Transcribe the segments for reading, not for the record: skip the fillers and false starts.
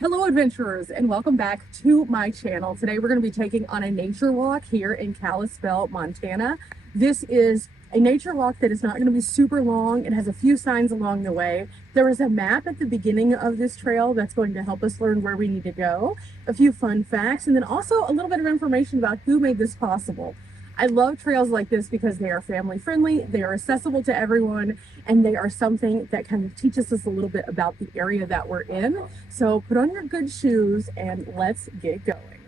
Hello adventurers, and welcome back to my channel. Today we're going to be taking on a nature walk here in Kalispell, Montana. This is a nature walk that is not going to be super long. It has a few signs along the way. There is a map at the beginning of this trail that's going to help us learn where we need to go, a few fun facts, and then also a little bit of information about who made this possible. I love trails like this because they are family friendly, they are accessible to everyone, and they are something that kind of teaches us a little bit about the area that we're in. So put on your good shoes and let's get going.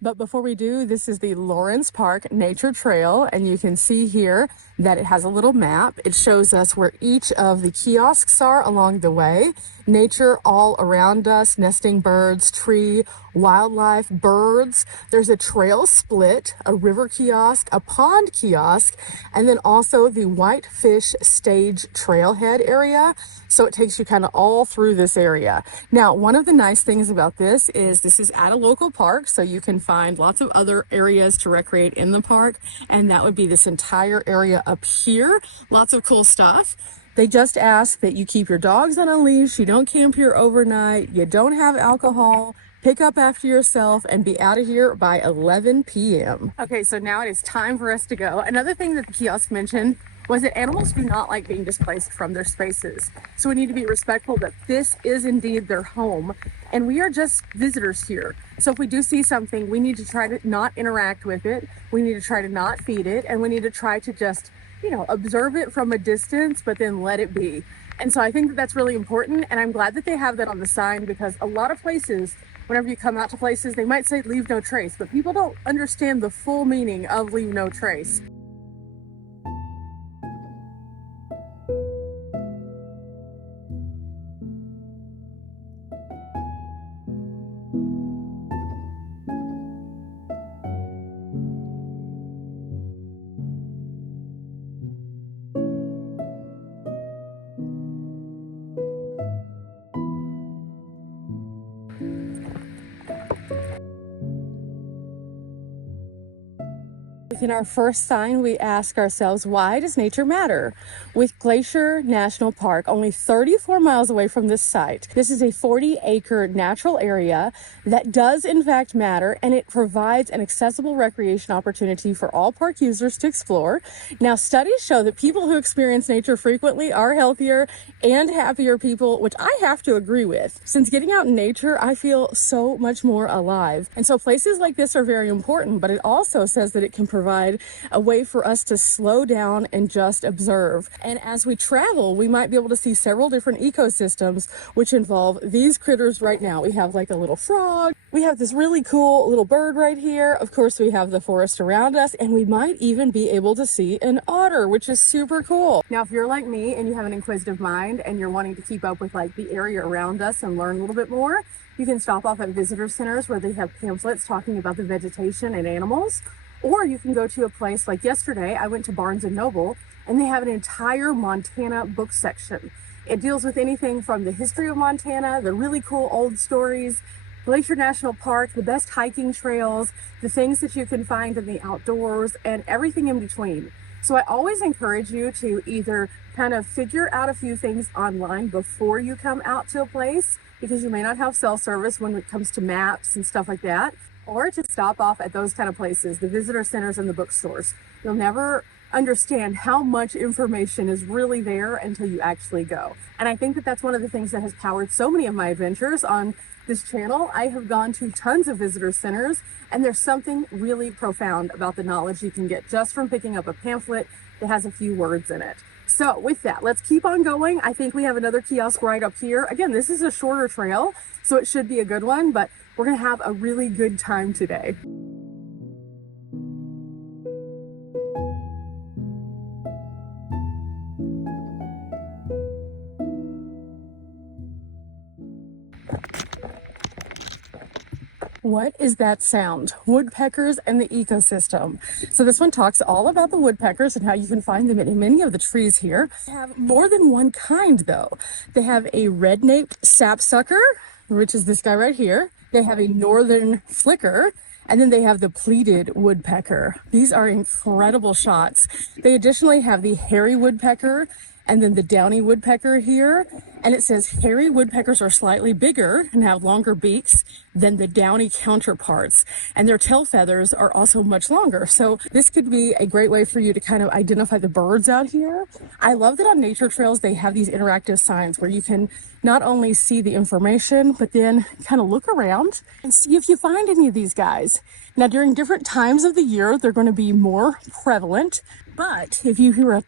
But before we do, this is the Lawrence Park Nature Trail, and you can see here that it has a little map. It shows us where each of the kiosks are along the way. Nature all around us, nesting birds, tree, wildlife, birds. There's a trail split, a river kiosk, a pond kiosk, and then also the Whitefish Stage trailhead area. So it takes you kind of all through this area. Now, one of the nice things about this is at a local park, so you can find lots of other areas to recreate in the park, and that would be this entire area up here. Lots of cool stuff. They just ask that you keep your dogs on a leash, you don't camp here overnight, you don't have alcohol, pick up after yourself, and be out of here by 11 p.m. Okay, so now it is time for us to go. Another thing that the kiosk mentioned was that animals do not like being displaced from their spaces. So we need to be respectful that this is indeed their home, and we are just visitors here. So if we do see something, we need to try to not interact with it, we need to try to not feed it, and we need to try to just observe it from a distance, but then let it be. And so I think that that's really important, and I'm glad that they have that on the sign, because a lot of places, whenever you come out to places, they might say leave no trace, but people don't understand the full meaning of leave no trace. In our first sign, we ask ourselves, why does nature matter? With Glacier National Park only 34 miles away from this site, this is a 40-acre natural area that does in fact matter, and it provides an accessible recreation opportunity for all park users to explore. Now, studies show that people who experience nature frequently are healthier and happier people, which I have to agree with. Since getting out in nature, I feel so much more alive. And so places like this are very important, but it also says that it can provide a way for us to slow down and just observe. And as we travel, we might be able to see several different ecosystems, which involve these critters right now. We have like a little frog, we have this really cool little bird right here. Of course, we have the forest around us, and we might even be able to see an otter, which is super cool. Now, if you're like me and you have an inquisitive mind and you're wanting to keep up with like the area around us and learn a little bit more, you can stop off at visitor centers where they have pamphlets talking about the vegetation and animals. Or you can go to a place like yesterday, I went to Barnes & Noble, and they have an entire Montana book section. It deals with anything from the history of Montana, the really cool old stories, Glacier National Park, the best hiking trails, the things that you can find in the outdoors, and everything in between. So I always encourage you to either kind of figure out a few things online before you come out to a place, because you may not have cell service when it comes to maps and stuff like that, or to stop off at those kind of places, the visitor centers and the bookstores. You'll never understand how much information is really there until you actually go. And I think that that's one of the things that has powered so many of my adventures on this channel. I have gone to tons of visitor centers, and there's something really profound about the knowledge you can get just from picking up a pamphlet that has a few words in it. So with that, let's keep on going. I think we have another kiosk right up here. Again, this is a shorter trail, so it should be a good one, but we're gonna have a really good time today. What is that sound? Woodpeckers and the ecosystem. So this one talks all about the woodpeckers and how you can find them in many of the trees here. They have more than one kind though. They have a red-naped sapsucker, which is this guy right here. They have a northern flicker, and then they have the pleated woodpecker. These are incredible shots. They additionally have the hairy woodpecker and then the downy woodpecker here. And it says hairy woodpeckers are slightly bigger and have longer beaks than the downy counterparts, and their tail feathers are also much longer. So this could be a great way for you to kind of identify the birds out here. I love that on nature trails they have these interactive signs where you can not only see the information, but then kind of look around and see if you find any of these guys. Now, during different times of the year, they're going to be more prevalent, but if you hear a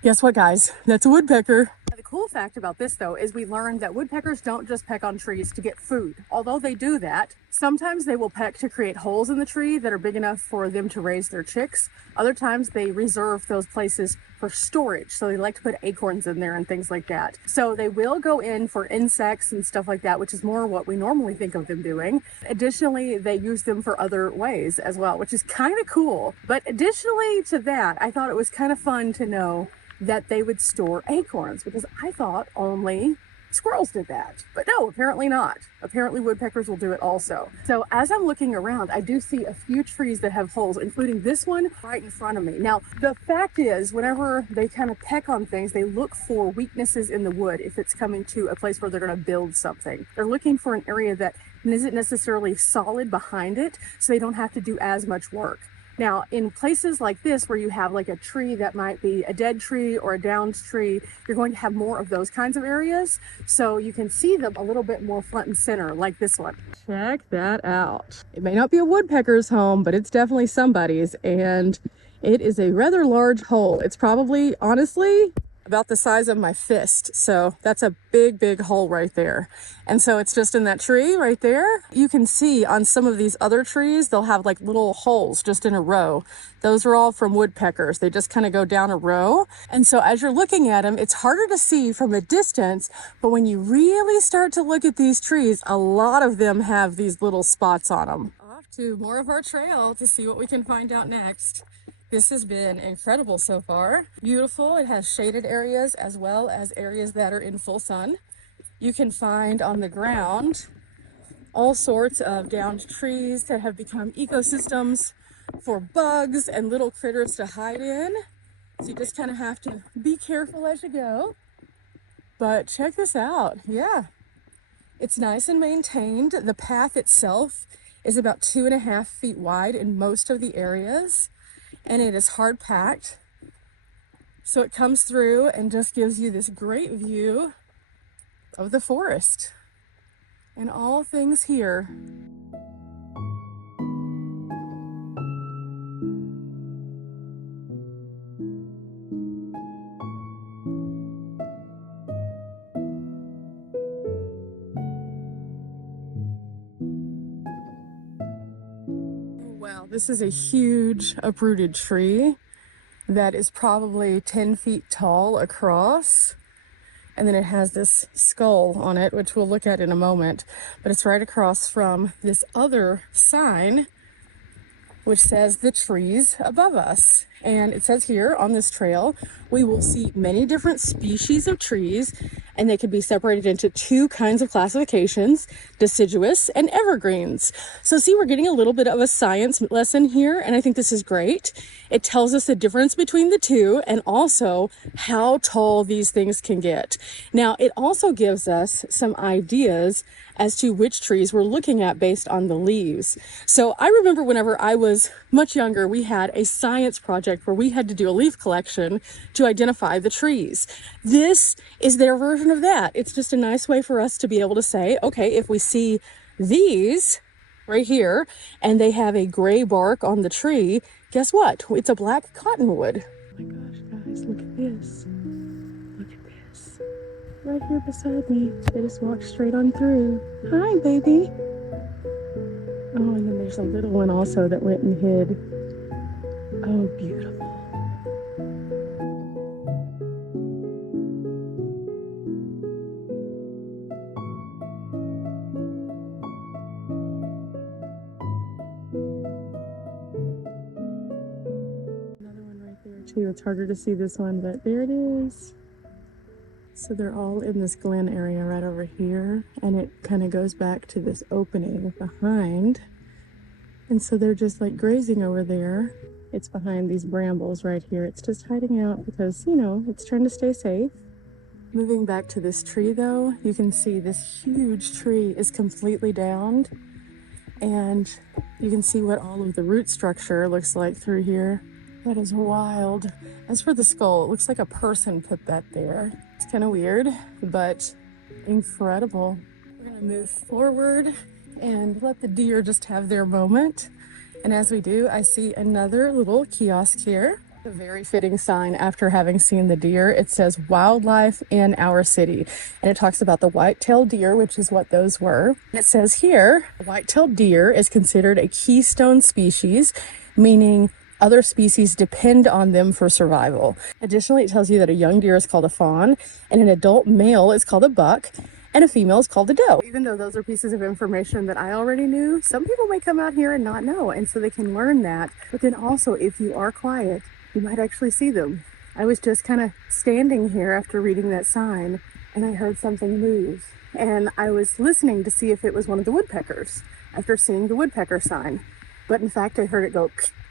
guess what, guys? That's a woodpecker. The cool fact about this, though, is we learned that woodpeckers don't just peck on trees to get food. Although they do that, sometimes they will peck to create holes in the tree that are big enough for them to raise their chicks. Other times they reserve those places for storage. So they like to put acorns in there and things like that. So they will go in for insects and stuff like that, which is more what we normally think of them doing. Additionally, they use them for other ways as well, which is kind of cool. But additionally to that, I thought it was kind of fun to know that they would store acorns, because I thought only squirrels did that. But no, apparently not. Apparently woodpeckers will do it also. So as I'm looking around, I do see a few trees that have holes, including this one right in front of me. Now, the fact is, whenever they kind of peck on things, they look for weaknesses in the wood if it's coming to a place where they're going to build something. They're looking for an area that isn't necessarily solid behind it, so they don't have to do as much work. Now, in places like this where you have like a tree that might be a dead tree or a downed tree, you're going to have more of those kinds of areas. So you can see them a little bit more front and center, like this one. Check that out. It may not be a woodpecker's home, but it's definitely somebody's. And it is a rather large hole. It's probably, honestly, about the size of my fist. So that's a big, big hole right there. And so it's just in that tree right there. You can see on some of these other trees, they'll have like little holes just in a row. Those are all from woodpeckers. They just kind of go down a row. And so as you're looking at them, it's harder to see from a distance, but when you really start to look at these trees, a lot of them have these little spots on them. Off to more of our trail to see what we can find out next. This has been incredible so far. Beautiful. It has shaded areas as well as areas that are in full sun. You can find on the ground all sorts of downed trees that have become ecosystems for bugs and little critters to hide in. So you just kind of have to be careful as you go. But check this out. Yeah, it's nice and maintained. The path itself is about 2.5 feet wide in most of the areas. And it is hard packed, so it comes through and just gives you this great view of the forest and all things here. Wow, this is a huge uprooted tree that is probably 10 feet tall across. And then it has this skull on it, which we'll look at in a moment. But it's right across from this other sign, which says the trees above us. And it says here on this trail, we will see many different species of trees, and they could be separated into 2 kinds of classifications, deciduous and evergreens. So see, we're getting a little bit of a science lesson here, and I think this is great. It tells us the difference between the 2 and also how tall these things can get. Now, it also gives us some ideas as to which trees we're looking at based on the leaves. So I remember whenever I was much younger, we had a science project where we had to do a leaf collection to identify the trees. This is their version of that. It's just a nice way for us to be able to say, okay, if we see these right here and they have a gray bark on the tree, guess what? It's a black cottonwood. Oh my gosh, guys, look at this. Look at this. Right here beside me. They just walked straight on through. Hi, baby. Oh, and then there's a little one also that went and hid. Oh, beautiful. Another one right there too. It's harder to see this one, but there it is. So they're all in this glen area right over here, and it kind of goes back to this opening behind. And so they're just like grazing over there. It's behind these brambles right here. It's just hiding out because, you know, it's trying to stay safe. Moving back to this tree though, you can see this huge tree is completely downed, and you can see what all of the root structure looks like through here. That is wild. As for the skull, it looks like a person put that there. It's kind of weird, but incredible. We're gonna move forward and let the deer just have their moment. And as we do, I see another little kiosk here. A very fitting sign after having seen the deer. It says wildlife in our city. And it talks about the white-tailed deer, which is what those were. And it says here, white-tailed deer is considered a keystone species, meaning other species depend on them for survival. Additionally, it tells you that a young deer is called a fawn, and an adult male is called a buck, and a female is called a doe. Even though those are pieces of information that I already knew, some people may come out here and not know, and so they can learn that. But then also, if you are quiet, you might actually see them. I was just kind of standing here after reading that sign, and I heard something move. And I was listening to see if it was one of the woodpeckers after seeing the woodpecker sign. But in fact, I heard it go.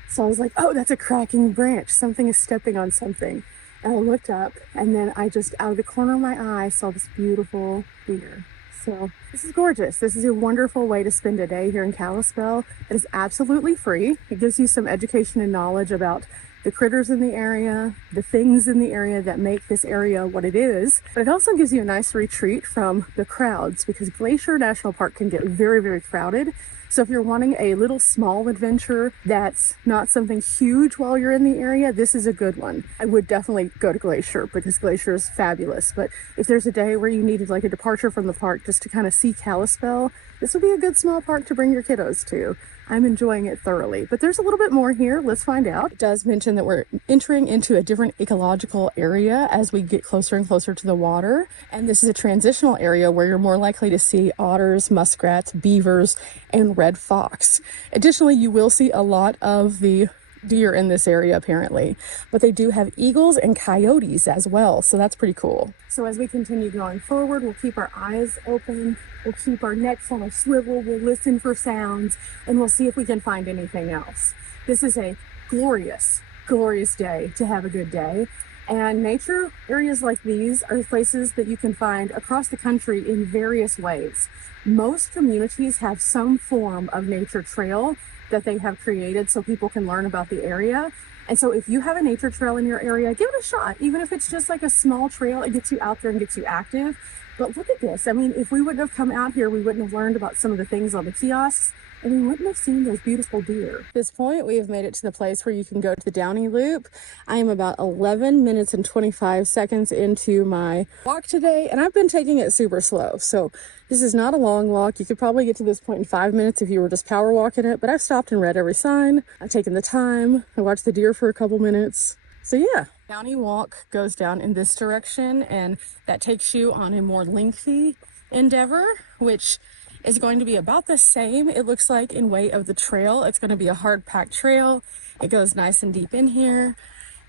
So I was like, oh, that's a cracking branch. Something is stepping on something. And I looked up, and then I just, out of the corner of my eye, saw this beautiful deer. So this is gorgeous. This is a wonderful way to spend a day here in Kalispell. It is absolutely free. It gives you some education and knowledge about the critters in the area, the things in the area that make this area what it is. But it also gives you a nice retreat from the crowds, because Glacier National Park can get very, very crowded. So if you're wanting a little small adventure that's not something huge while you're in the area, this is a good one. I would definitely go to Glacier because Glacier is fabulous. But if there's a day where you needed like a departure from the park just to kind of see Kalispell, this would be a good small park to bring your kiddos to. I'm enjoying it thoroughly, but there's a little bit more here. Let's find out. It does mention that we're entering into a different ecological area as we get closer and closer to the water. And this is a transitional area where you're more likely to see otters, muskrats, beavers, and red fox. Additionally, you will see a lot of the deer in this area apparently, but they do have eagles and coyotes as well, so that's pretty cool. So as we continue going forward, we'll keep our eyes open, we'll keep our necks on a swivel, we'll listen for sounds, and we'll see if we can find anything else. This is a glorious, glorious day to have a good day. And nature areas like these are places that you can find across the country in various ways. Most communities have some form of nature trail that they have created so people can learn about the area. And so if you have a nature trail in your area, give it a shot. Even if it's just like a small trail, it gets you out there and gets you active. But look at this. I mean, if we wouldn't have come out here, we wouldn't have learned about some of the things on the kiosks, and we wouldn't have seen those beautiful deer. At this point, we have made it to the place where you can go to the Downy Loop. I am about 11 minutes and 25 seconds into my walk today, and I've been taking it super slow. So this is not a long walk. You could probably get to this point in 5 minutes if you were just power walking it, but I've stopped and read every sign. I've taken the time. I watched the deer for a couple minutes. So yeah, Downy Walk goes down in this direction, and that takes you on a more lengthy endeavor, which is going to be about the same, it looks like, in way of the trail. It's going to be a hard packed trail. It goes nice and deep in here,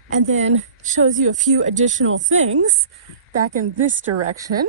and then shows you a few additional things back in this direction,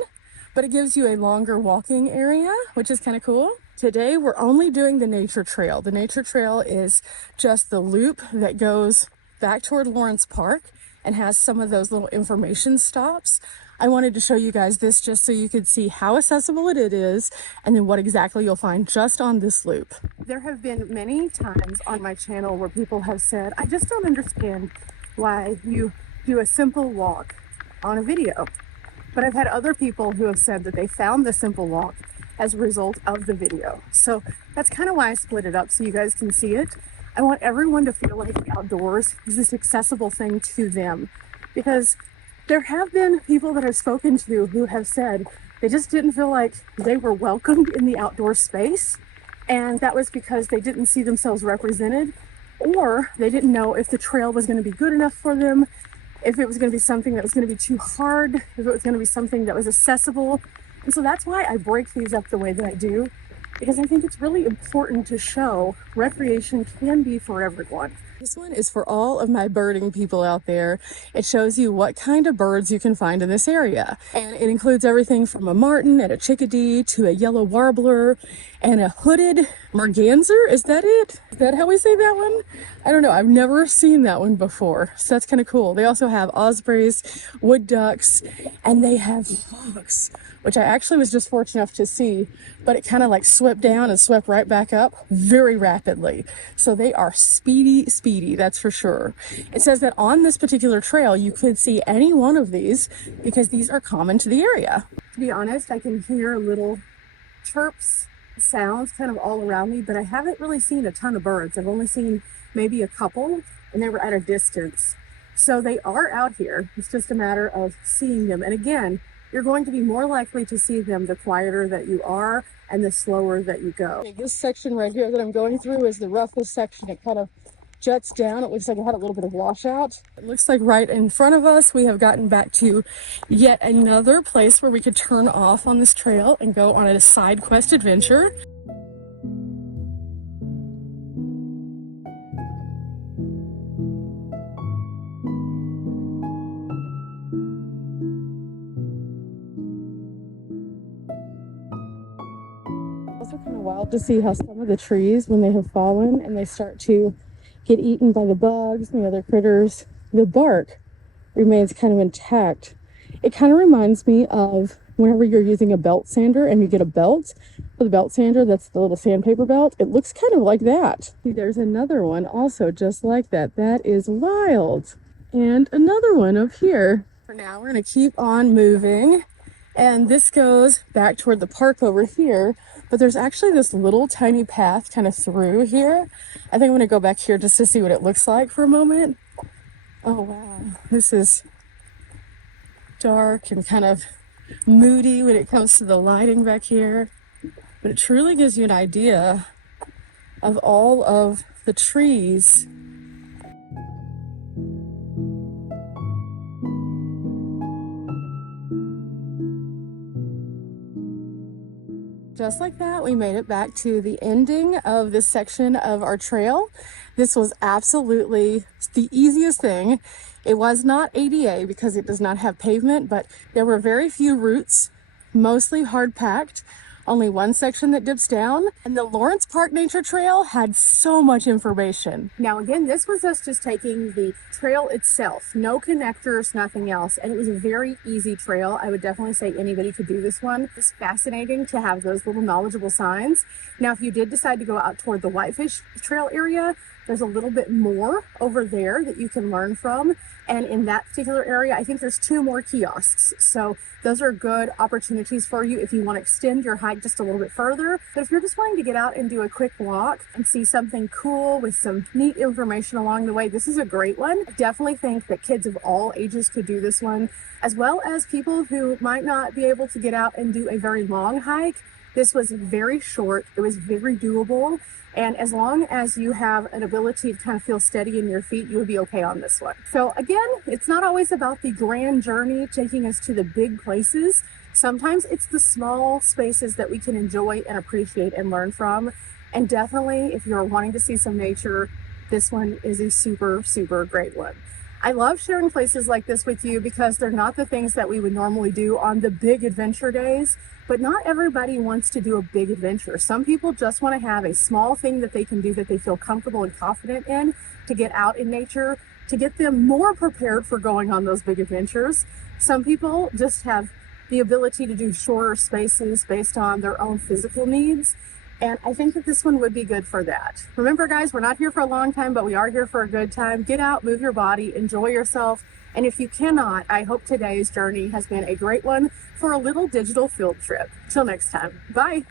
but it gives you a longer walking area, which is kind of cool. Today we're only doing the nature trail. The nature trail is just the loop that goes back toward Lawrence Park and has some of those little information stops. I wanted to show you guys this just so you could see how accessible it is and then what exactly you'll find just on this loop. There have been many times on my channel where people have said, I just don't understand why you do a simple walk on a video. But I've had other people who have said that they found the simple walk as a result of the video. So that's kind of why I split it up so you guys can see it. I want everyone to feel like the outdoors is this accessible thing to them, because there have been people that I've spoken to who have said they just didn't feel like they were welcomed in the outdoor space, and that was because they didn't see themselves represented, or they didn't know if the trail was going to be good enough for them, if it was going to be something that was going to be too hard, if it was going to be something that was accessible. And so that's why I break these up the way that I do, because I think it's really important to show recreation can be for everyone. This one is for all of my birding people out there. It shows you what kind of birds you can find in this area. And it includes everything from a martin and a chickadee to a yellow warbler and a hooded merganser. Is that it? Is that how we say that one? I don't know. I've never seen that one before. So that's kind of cool. They also have ospreys, wood ducks, and they have hawks, which I actually was just fortunate enough to see, but it kind of like swept down and swept right back up very rapidly. So they are speedy, that's for sure. It says that on this particular trail, you could see any one of these because these are common to the area. To be honest, I can hear little chirps, sounds kind of all around me, but I haven't really seen a ton of birds. I've only seen maybe a couple, and they were at a distance. So they are out here. It's just a matter of seeing them. And again, you're going to be more likely to see them the quieter that you are and the slower that you go. This section right here that I'm going through is the roughest section. It kind of juts down. It looks like it had a little bit of washout. It looks like right in front of us, we have gotten back to yet another place where we could turn off on this trail and go on a side quest adventure. Also kind of wild to see how some of the trees, when they have fallen and they start to get eaten by the bugs and the other critters, the bark remains kind of intact. It kind of reminds me of whenever you're using a belt sander and you get a belt for the belt sander, that's the little sandpaper belt. It looks kind of like that. There's another one also just like that. That is wild. And another one up here. For now, we're going to keep on moving. And this goes back toward the park over here, but there's actually this little tiny path kind of through here. I think I'm going to go back here just to see what it looks like for a moment. Oh, wow. This is dark and kind of moody when it comes to the lighting back here, but it truly gives you an idea of all of the trees. Just like that, we made it back to the ending of this section of our trail. This was absolutely the easiest thing. It was not ADA because it does not have pavement, but there were very few routes, mostly hard packed. Only one section that dips down, and the Lawrence Park Nature Trail had so much information. Now again, this was us just taking the trail itself, no connectors, nothing else, and it was a very easy trail. I would definitely say anybody could do this one. It's fascinating to have those little knowledgeable signs. Now if you did decide to go out toward the Whitefish Trail area, there's a little bit more over there that you can learn from. And in that particular area, I think there's 2 more kiosks. So those are good opportunities for you if you want to extend your hike just a little bit further. But if you're just wanting to get out and do a quick walk and see something cool with some neat information along the way, this is a great one. I definitely think that kids of all ages could do this one, as well as people who might not be able to get out and do a very long hike. This was very short. It was very doable. And as long as you have an ability to kind of feel steady in your feet, you'll be okay on this one. So again, it's not always about the grand journey taking us to the big places. Sometimes it's the small spaces that we can enjoy and appreciate and learn from. And definitely, if you're wanting to see some nature, this one is a super, super great one. I love sharing places like this with you because they're not the things that we would normally do on the big adventure days, but not everybody wants to do a big adventure. Some people just want to have a small thing that they can do that they feel comfortable and confident in to get out in nature, to get them more prepared for going on those big adventures. Some people just have the ability to do shorter spaces based on their own physical needs. And I think that this one would be good for that. Remember guys, we're not here for a long time, but we are here for a good time. Get out, move your body, enjoy yourself. And if you cannot, I hope today's journey has been a great one for a little digital field trip. Till next time, bye.